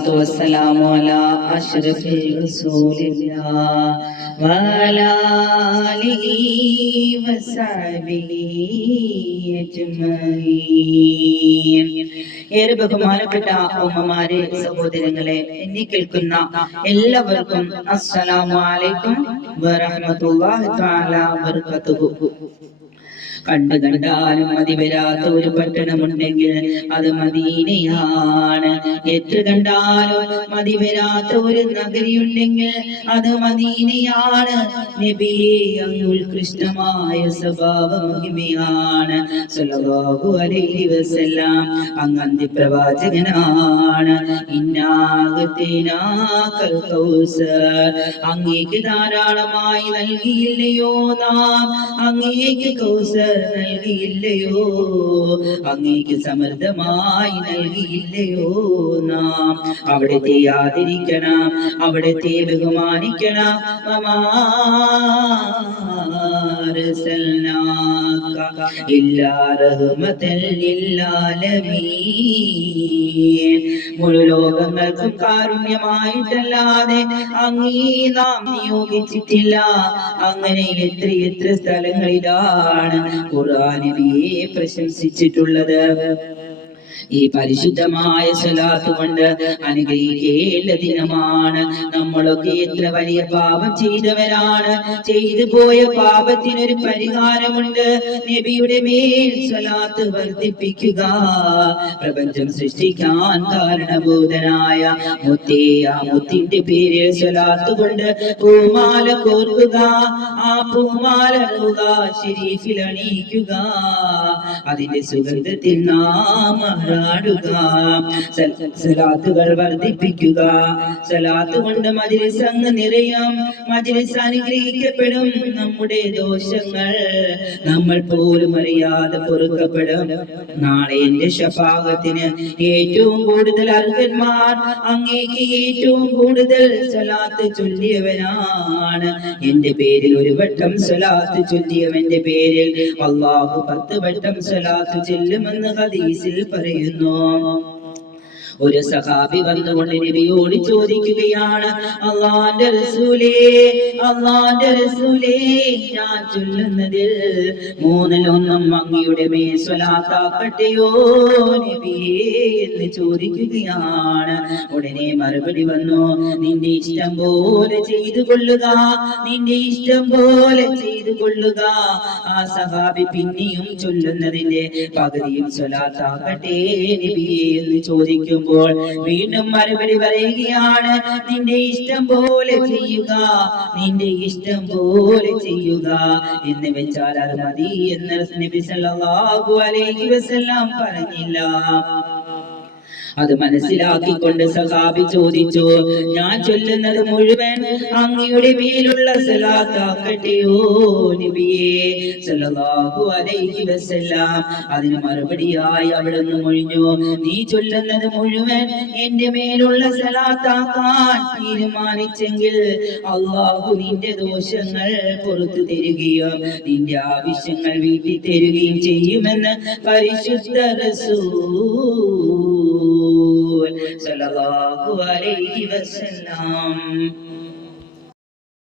والصلاة والسلام على أشرف رسول الله وعلى آله وصحبه أجمعين ഏറെ ബഹുമാനപ്പെട്ട ഉമ്മമാരെ സഹോദരങ്ങളെ എന്നെ കേൾക്കുന്ന എല്ലാവർക്കും അസ്സലാമു അലൈക്കും വറഹ്മത്തുള്ളാഹി തആല വബറകാതുഹു കണ്ടു കണ്ടാലും മതി വരാത്ത ഒരു പട്ടണമുണ്ടെങ്കിൽ അത് മദീനയാണ് എത്ര കണ്ടാലോ? മതി വരാത്ത ഒരു നഗരിയുണ്ടെങ്കിൽ അത് മദീനയാണ് നബിയെ ഉത്കൃഷ്ടമായ സ്വഭാവ മഹിമയാണ് സല്ലല്ലാഹു അലൈഹി വസല്ലം അങ്ങ് പ്രവാചകനാണ് അങ്ങേക്ക് ധാരാളമായി നൽകിയില്ലയോ നാം? അങ്ങേക്ക് കൗസർ നൽകിയില്ലയോ? അങ്ങേക്ക് സമൃദ്ധമായി നൽകിയില്ലയോ? നാം. അവിടത്തെ ആദരിക്കണം അവിടത്തെ ബഹുമാനിക്കണം. മമാ ോകങ്ങൾക്കും ഇല്ലാ റഹ്മത്തൻ ലില്ലാലമീൻ. മുഴു ലോകങ്ങൾക്കും കാരുണ്യമായിട്ടല്ലാതെ അങ്ങീ നാം നിയോഗിച്ചിട്ടില്ല. അങ്ങനെ എത്ര എത്ര സ്ഥലങ്ങളിലാണ് ഖുർആാനബിയെ പ്രശംസിച്ചിട്ടുള്ളത്. ഈ പരിശുദ്ധമായ സ്വലാത്ത് കൊണ്ട് അനുഗ്രഹിക്കേണ്ട ദിനമാണ്. നമ്മളൊക്കെ എത്ര വലിയ പാപം ചെയ്തവരാണ്. ചെയ്തു പോയ പാപത്തിനൊരു പരിഹാരമുണ്ട്. നബിയുടെ മേൽ സ്വലാത്ത് വർദ്ധിപ്പിക്കുക. പ്രപഞ്ചം സൃഷ്ടിക്കാൻ കാരണഭൂതനായ മുത്തേ ആ മുത്തിന്റെ പേര് സ്വലാത്ത് കൊണ്ട് പൂമാല കോർക്കുക. ആ പൂമാല ശരീഫിൽ അണിയിക്കുക. അതിന്റെ സുഗന്ധത്തിൽ നാം സൽ- സലാത്തുകൾ വർദ്ധിപ്പിക്കുക. സലാത്ത് കൊണ്ട് മജിലിസ് അങ്ങ് നിറയാം. മജിലിസ് അനുഗ്രഹിക്കപ്പെടും. നമ്മുടെ ദോഷങ്ങൾ നമ്മൾ പോലും അറിയാതെ പൊറുക്കപ്പെടും. നാളെ എന്റെ ശഫാകത്തിന് ഏറ്റവും കൂടുതൽ അർഹന്മാർ അങ്ങേക്ക് ഏറ്റവും കൂടുതൽ സലാത്ത് ചൊല്ലിയവനാണ്. എന്റെ പേരിൽ ഒരു വട്ടം സലാത്ത് ചൊല്ലിയവന്റെ പേരിൽ. അള്ളാഹു പത്ത് വട്ടം സലാത്ത് ചെല്ലുമെന്ന് ഹദീസിൽ പറയുന്നു. ছিল ഒരു സഹാബി വന്നുകൊണ്ട് നബിയോട് ചോദിക്കുകയാണ് അള്ളാന്റെ റസൂലേ അള്ളാന്റെ റസൂലേ ഞാൻ ചൊല്ലുന്നതിൽ മൂന്നിലൊന്നും അങ്ങയുടെ മേൽ സ്വലാത്താക്കട്ടെയോ നബിയേ എന്ന് ചോദിക്കുകയാണ്. ഉടനെ മറുപടി വന്നു നിന്റെ ഇഷ്ടം പോലെ ചെയ്തു കൊള്ളുക നിന്റെ ഇഷ്ടം പോലെ ചെയ്തു കൊള്ളുക. ആ സഹാബി പിന്നെയും ചൊല്ലുന്നതിന്റെ പകുതിയും സ്വലാത്താക്കട്ടെ നബിയേ എന്ന് ചോദിക്കുമ്പോൾ വീണ്ടും മറുപടി പറയുകയാണ് നിന്റെ ഇഷ്ടം പോലെ ചെയ്യുക നിന്റെ ഇഷ്ടം പോലെ ചെയ്യുക എന്ന് വെച്ചാൽ അത് മതി എന്ന് അലൈഹി വസല്ലം പറഞ്ഞില്ല. അത് മനസ്സിലാക്കിക്കൊണ്ട് സഹാബി ചോദിച്ചു ഞാൻ ചൊല്ലുന്നത് മുഴുവൻ അങ്ങയുടെ മേലുള്ള നബിയേ? സല്ലല്ലാഹു അലൈഹി വസല്ലം. അതിന് മറുപടിയായി അവിടെ നിന്ന് മൊഴിഞ്ഞു നീ ചൊല്ലുന്നത് മുഴുവൻ എന്റെ മേലുള്ള സലാത്താക്കാൻ തീരുമാനിച്ചെങ്കിൽ അള്ളാഹു നിന്റെ ദോഷങ്ങൾ പുറത്തു തരികയും നിന്റെ ആവശ്യങ്ങൾ വീട്ടിൽ തരികയും ചെയ്യുമെന്ന് പരിശുദ്ധ സല്ലല്ലാഹു അലൈഹി വസല്ലം